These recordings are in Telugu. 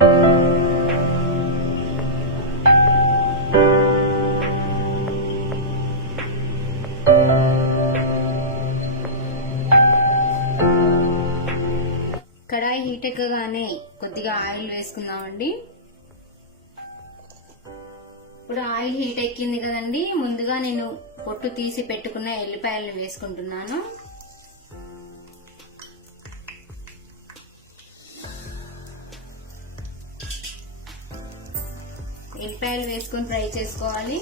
కడాయి హీట్ ఎక్కగానే కొద్దిగా ఆయిల్ వేసుకుందామండి. ఇప్పుడు ఆయిల్ హీట్ ఎక్కింది కదండి, ముందుగా నేను పొట్టు తీసి పెట్టుకున్న ఎల్లిపాయలను వేసుకుంటున్నాను. ఎల్లిపాయలు వేసుకొని ఫ్రై చేసుకోవాలి.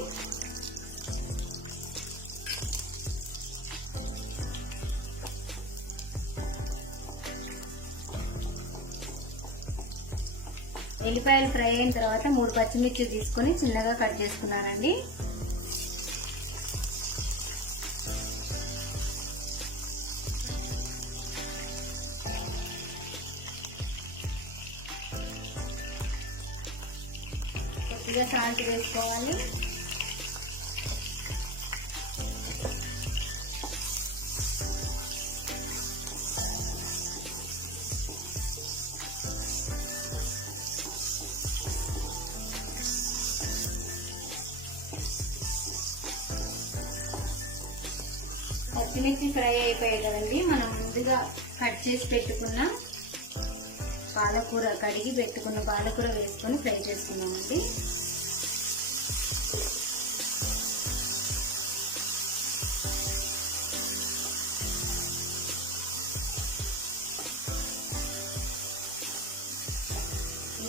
ఎల్లిపాయలు ఫ్రై అయిన తర్వాత 3 పచ్చిమిర్చి తీసుకొని చిన్నగా కట్ చేసుకున్నానండి. కొద్దిగా సాల్ట్ వేసుకోవాలి. పచ్చిమిర్చి ఫ్రై అయిపోయాయి కదండి, మనం ముందుగా కట్ చేసి పెట్టుకున్న పాలకూర, కడిగి పెట్టుకున్న పాలకూర వేసుకొని ఫ్రై చేసుకున్నామండి.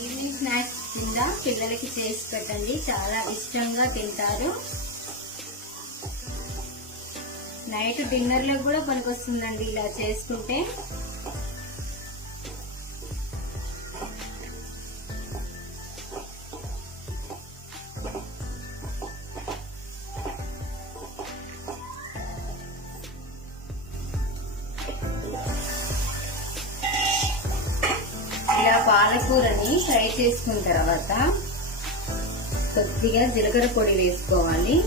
ఈవినింగ్ స్నాక్స్ కింద పిల్లలకి చేసి పెట్టండి, చాలా ఇష్టంగా తింటారు. నైట్ డిన్నర్ లో కూడా పనికొస్తుందండి ఇలా చేసుకుంటే. ఇలా పాలకూరని ఫ్రై చేసుకున్న తర్వాత కొద్దిగా జీలకర్ర పొడి వేసుకోవాలి.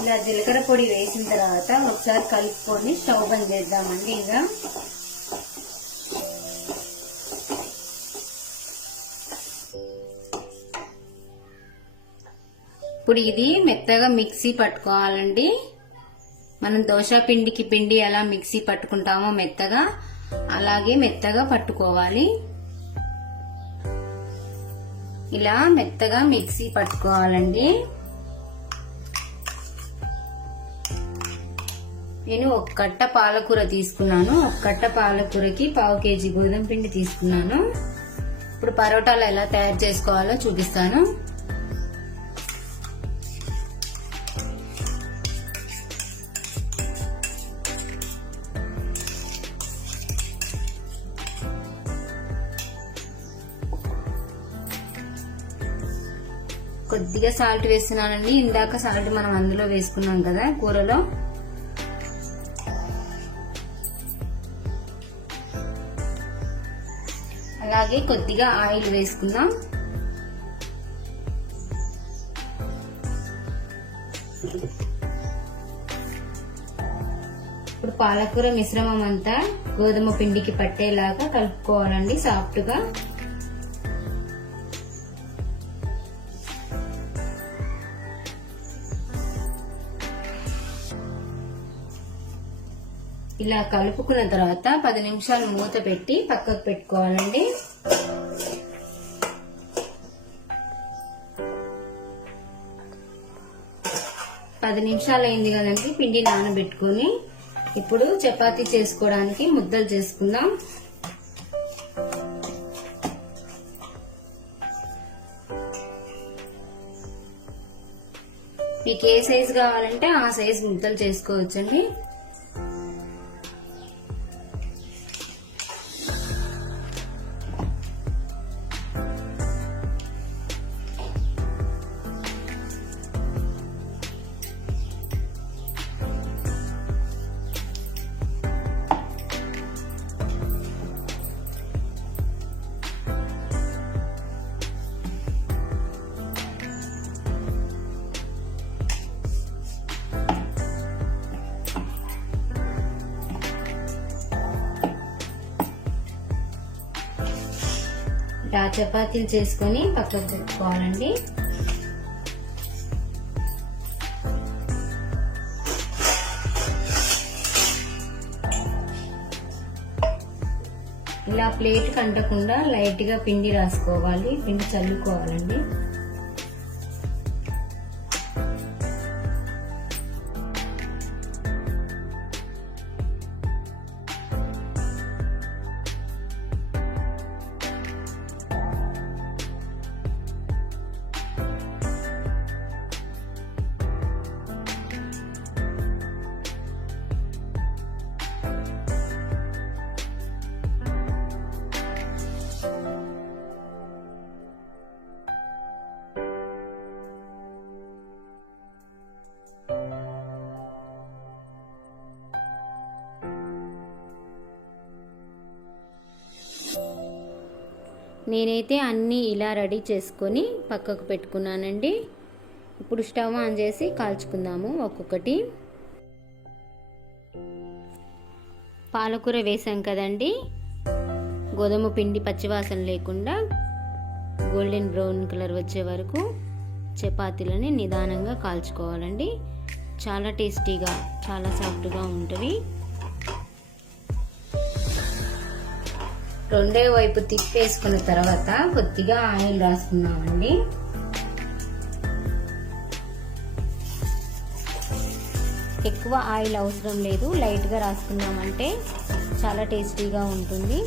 ఇలా జీలకర్ర పొడి వేసిన తర్వాత ఒకసారి కలుపుకొని స్టవ్ బంద్ చేద్దామండి. ఇంకా ఇప్పుడు ఇది మెత్తగా మిక్సీ పట్టుకోవాలండి. మనం దోశ పిండి ఎలా మిక్సీ పట్టుకుంటామో మెత్తగా, అలాగే మెత్తగా పట్టుకోవాలి. ఇలా మెత్తగా మిక్సీ పట్టుకోవాలండి. నేను 1 కట్ట పాలకూర తీసుకున్నాను. 1 కట్ట పాలకూరకి 1/2 కేజీ గోధుమ పిండి తీసుకున్నాను. ఇప్పుడు పరోటాలు ఎలా తయారు చేసుకోవాలో చూపిస్తాను. కొద్దిగా సాల్ట్ వేస్తున్నానండి. ఇందాక సాల్ట్ మనం అందులో వేసుకున్నాం కదా కూరలో. అలాగే కొద్దిగా ఆయిల్ వేసుకుందాం. ఇప్పుడు పాలకూర మిశ్రమం అంతా గోధుమ పిండికి పట్టేలాగా కలుపుకోవాలండి సాఫ్ట్ గా. ఇలా కలుపుకున్న తర్వాత 10 నిమిషాలు మూత పెట్టి పక్కకు పెట్టుకోవాలండి. పది నిమిషాలు అయింది కదండి పిండి నానబెట్టుకొని. ఇప్పుడు చపాతీ చేసుకోవడానికి ముద్దలు చేసుకుందాం. మీకు ఏ సైజు కావాలంటే ఆ సైజు ముద్దలు చేసుకోవచ్చండి. చపాతీలు చేసుకొని పక్కకు పెట్టుకోవాలండి. ఇలా ప్లేట్ కంటకుండా లైట్ గా పిండి రాసుకోవాలి, పిండి చల్లుకోవాలండి. నేనైతే అన్నీ ఇలా రెడీ చేసుకొని పక్కకు పెట్టుకున్నానండి. ఇప్పుడు స్టవ్ ఆన్ చేసి కాల్చుకుందాము ఒక్కొక్కటి. పాలకూర వేసాం కదండి, గోధుమ పిండి పచ్చివాసన లేకుండా గోల్డెన్ బ్రౌన్ కలర్ వచ్చే వరకు చపాతీలని నిదానంగా కాల్చుకోవాలండి. చాలా టేస్టీగా, చాలా సాఫ్ట్గా ఉంటుంది. రెండే వైపు తిప్పేసుకున్న తర్వాత కొద్దిగా ఆయిల్ రాసుకున్నామండి. ఎక్కువ ఆయిల్ అవసరం లేదు, లైట్గా రాసుకున్నామంటే చాలా టేస్టీగా ఉంటుంది.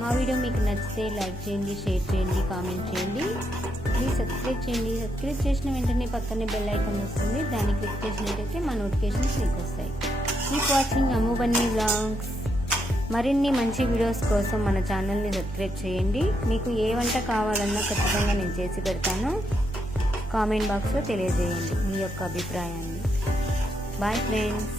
మా వీడియో మీకు నచ్చితే లైక్ చేయండి, షేర్ చేయండి, కామెంట్ చేయండి. ప్లీజ్ సబ్స్క్రైబ్ చేయండి. సబ్స్క్రైబ్ చేసిన వెంటనే పక్కనే బెల్ ఐకాన్ వస్తుంది, దాన్ని క్లిక్ చేసినట్టయితే మా నోటిఫికేషన్స్ మీకు వస్తాయి. కీప్ వాచింగ్ అమ్ము బన్నీ వ్లాగ్స్. మరిన్ని మంచి వీడియోస్ కోసం మన ఛానల్ని సబ్స్క్రైబ్ చేయండి. మీకు ఏ వంట కావాలన్నా ఖచ్చితంగా నేను చేసి పెడతాను. కామెంట్ బాక్స్లో తెలియజేయండి మీ యొక్క అభిప్రాయాన్ని. Bye friends.